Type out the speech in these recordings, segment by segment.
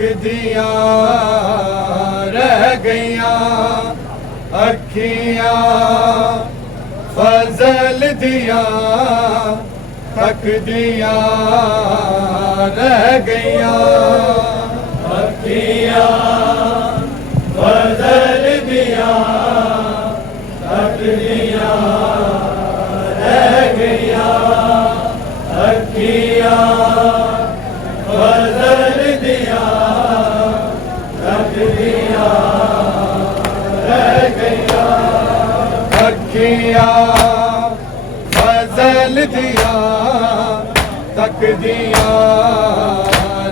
दिया रह गईया अखियां फजल दिया थक दिया रह गईया अखियां फजल दिया थक दिया रह गईया अखियां फजल दिया थक दिया रह गईया अखियां फजल दिया थक दिया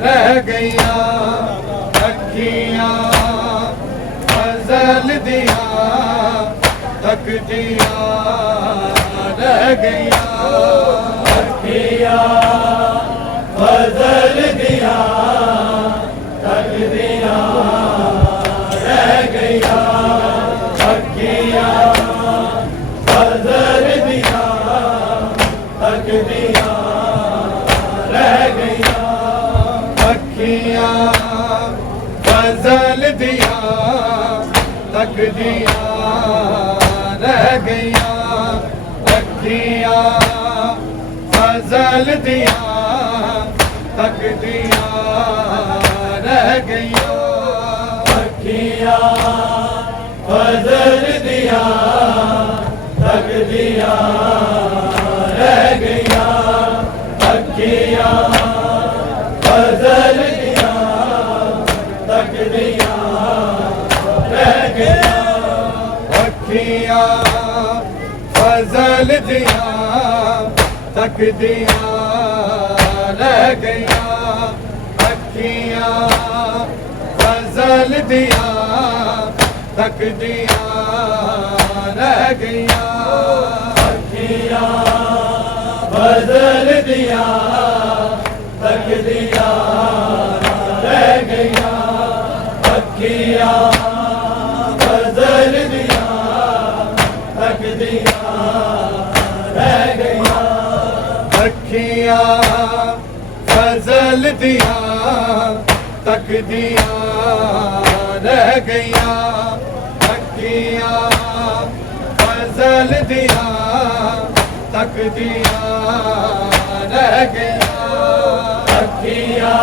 रह गईया अखियां फजल दिया थक दिया रह गईया अखियां फजल दिया थक दिया रह गईया अखियां फजल दिया थक दिया रह गईया अखियां फजल दिया थक दिया रह गईया अखियां फजल दिया थक दिया रह गईया अखियां फजल दिया थक दिया रह गईया अखियां फजल दिया थक दिया रह गईया अखियां फजल दिया थक दिया रह गईया अखियां फजल दिया थक दिया रह गईया अखियां फजल दिया थक दिया रह गईया अखियां फजल दिया थक दिया रह गईया अखियां फजल दिया थक दिया रह गईया अखियां फजल दिया थक दिया रह गईया अखियां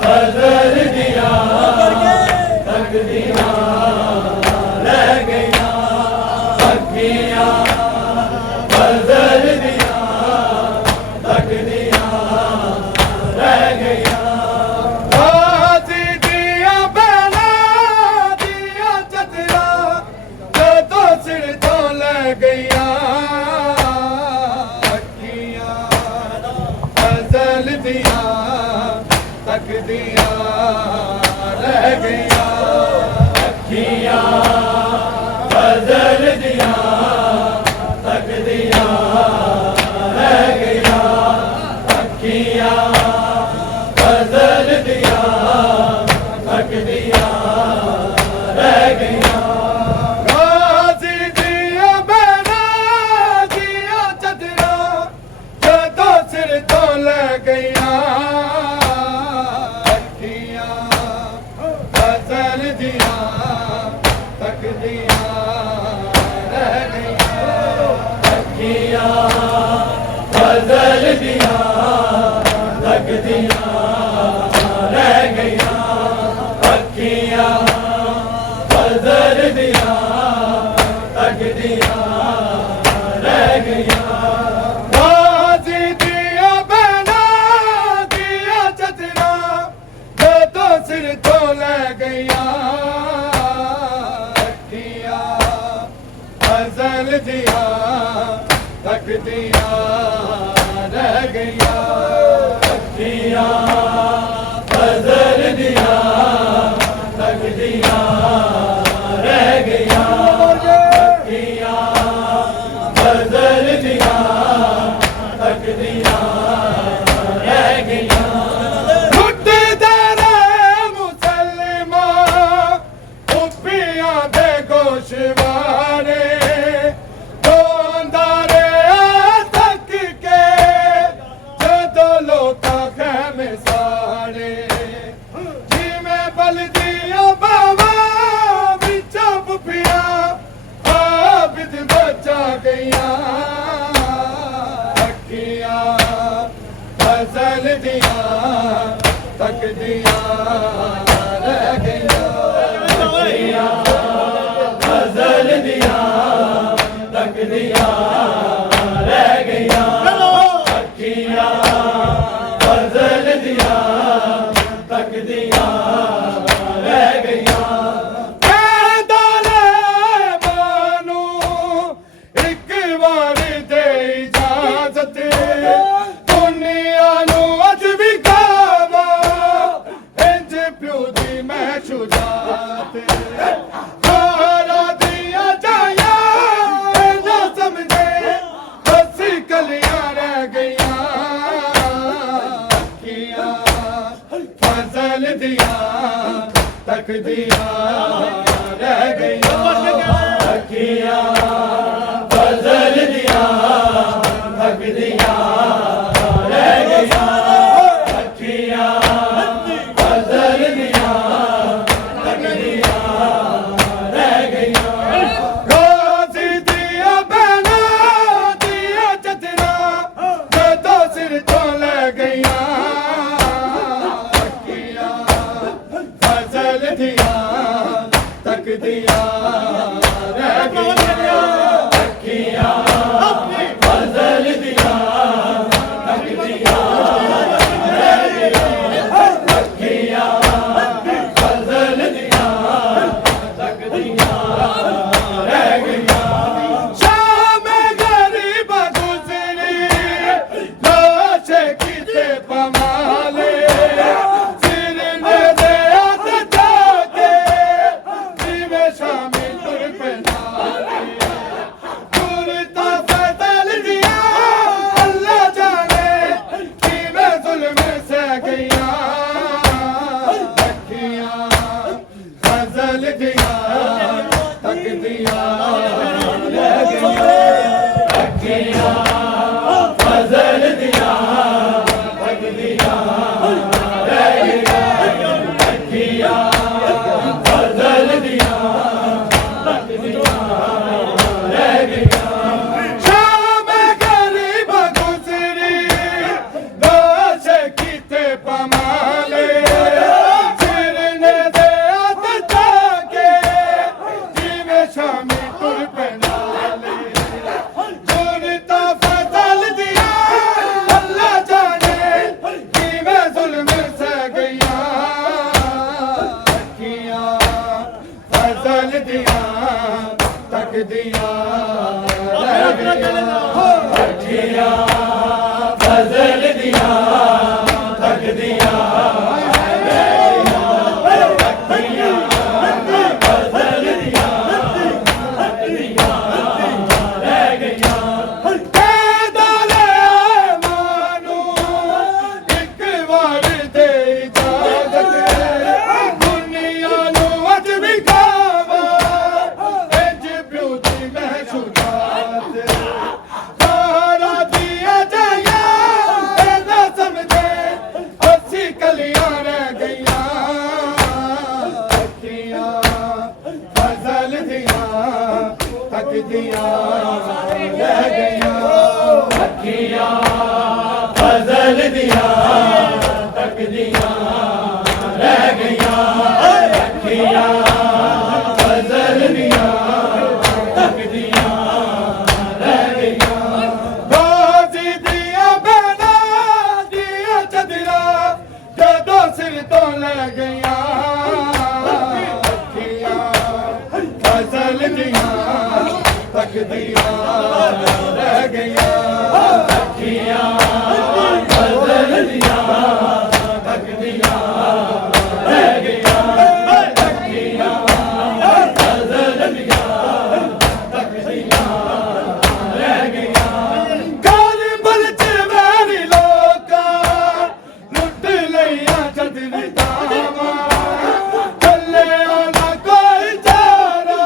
फजल दिया थक दिया रह गईया अखियां फजल दिया थक दिया रह गईया गाजी दिया बना दिया चतरा जो सिर तो ले गईया अखियां फजल दिया थक दिया रह गईया अखियां फजल दिया थक दिया रह गईया अखियां फजल दिया थक दिया रह गईया गाजी दिया बना दिया चतरा जो सिर तो ले गईया अखियां फजल दिया थक दिया रह गईया अखियां फजल दिया थक दिया रह गईया अखियां फजल दिया थक दिया रह गईया गाजी दिया बना दिया चतरा जो सिर तो ले गईया अखियां फजल दिया थक दिया रह गईया अखियां फजल दिया थक दिया रह गईया अखियां फजल दिया थक दिया रह गईया लुटदे रहे मुसलमान उपियां दे गोशवारे थक के जदों लोकां खैमे सारे रह गईयां तकदियां फजल दियां तकदियां रह गईयां अखियां फजल दियां तकदियां रह गईयां तकदियां रह गईयां अखियां फजल दियां तकदियां रह गईयां अखियां फजल दियां तकदियां रह गईयां रोज़ी दिया बहना दिया चतरा जदों सिर तो ले गईयां तकदियां रह गईयां अखियां फजल दियां तकदियां रह गईयां अखियां फजल दियां तकदियां रह गईयां शाम गरीब गुजरी लाश किते पमाले तकदियां रह गईयां अखियां फजल दियां तकदियां रह गईयां अखियां फजल दियां तकदियां रह गईयां दाले मानू एक बार दे इजाजत दुनिया नू अज भी तकदियां रह गईयां अखियां फजल दियां तकदियां रह गईयां अखियां फजल दियां तकदियां रह गईयां रोज़ी दिया बहना दिया चदरा जदों सिर तो ले गईयां अखियां फजल दियां तकदियां रह गईयां अखियां फजल दियां तकदियां रह गईयां अखियां फजल दियां तकदियां रह गईयां करबल च मेरी लोका लुट लईयां चदरी तावा चले आना कोई जारा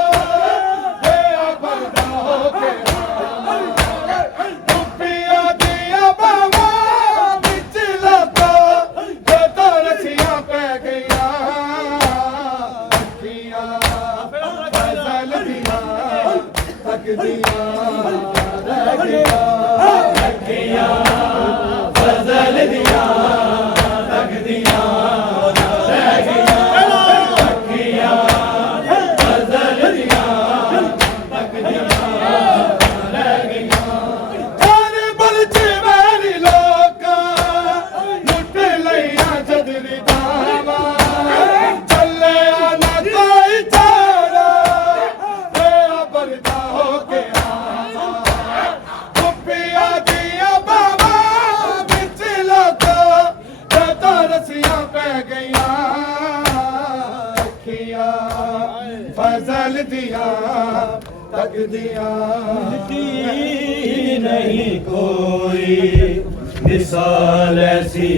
तकदियां रह गईयां अखियां फजल दियां तकदियां रह ਮਰਦਾ ਹੋ ਗਿਆ ਗੁੱਪੀਆਂ ਦੀਆਂ ਬਾਵਾਂ ਵਿੱਚ ਲੋਕੋ ਜਦੋਂ ਰਸੀਆਂ ਪੈ ਗਈਆਂ ਅੱਖੀਆਂ ਫਜ਼ਲ ਦੀਆਂ ਤੱਕਦੀਆਂ नहीं कोई मिसाल ऐसी